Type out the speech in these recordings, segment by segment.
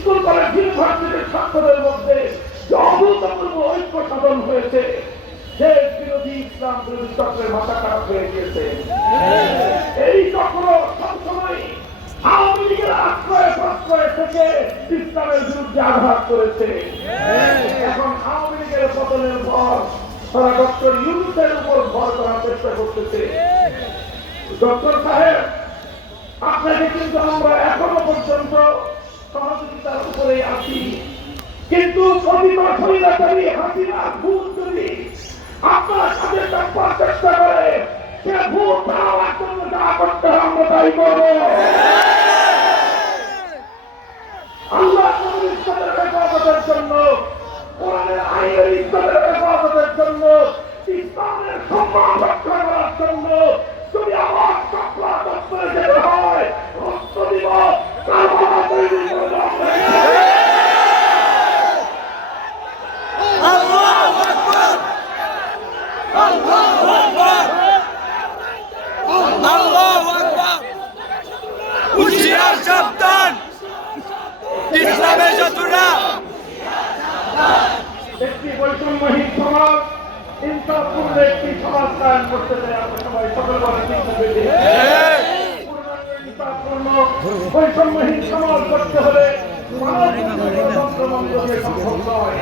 School college ইউনিভার্সিটির ছাত্রদের মধ্যে যে অভূতপূর্ব ঐক্য সাধন হয়েছে, দেশ বিরোধী ইসলাম বিরোধী চক্রের মাথা খারাপ হয়ে গিয়েছে। এই চক্র সবসময় আওয়ামী লীগের আশ্রয় প্রশ্রয় থেকে ইসলামের বিরুদ্ধে আঘাত করেছে। এখন আওয়ামী লীগের পতনের পর তারা ডক্টর ইউনূসের উপর ভর করার চেষ্টা করতেছে। ডক্টর সাহেব, আপনাকে কিন্তু আমরা এখনো পর্যন্ত সহযোগিতার উপরে আছি, কিন্তু প্রকৃত স্বৈরাচারী হাসিনা ভূত যদি আপনার সাথে থাকবার চেষ্টা করে, সে ভূত পাওয়ার জন্য যা করতে হয় আমরা তাই করবো। আল্লাহ ইসলামের হেফাজতের জন্য, কোরআনের আইনের ইসলামের হেফাজতের জন্য, ইসলামের সম্মান রক্ষা করার জন্য যদি আমার চক্রা দপ্তরে যেতে হয়, রক্ত দিব, ইসলামের শত্রুরা একটি বৈষম্যহীন সমাজ, ইনসাফপূর্ণ একটি সমাজ কায়েম করতে চাই। আমরা সবাই সকলভাবে চিন্তা করি, ইনসাফপূর্ণ বৈষম্যহীন সমাজ করতে হলে সম্ভব নয়।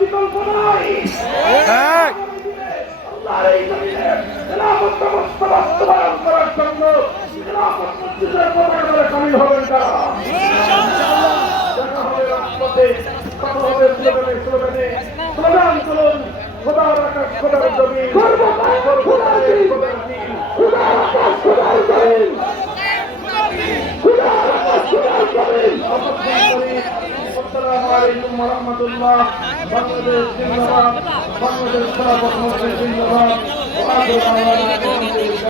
বিকল্প নয়। বাস্তবায়ন করার জন্য সামিল হবেন তারা। দেখা হবে রাজপথে, কথা হবে স্লোগানে স্লোগানে। স্লোগান করুন, খোদার আকাশ খোদার জমিন, খোদার দিন খোদার দিন, খোদার আকাশ খোদার জমিন, খোদার আকাশ খোদার জমিন। আসসালামু আলাইকুম ওয়া রাহমাতুল্লাহ। বাংলাদেশ জিন্দাবাদ, বাংলাদেশ জিন্দাবাদ।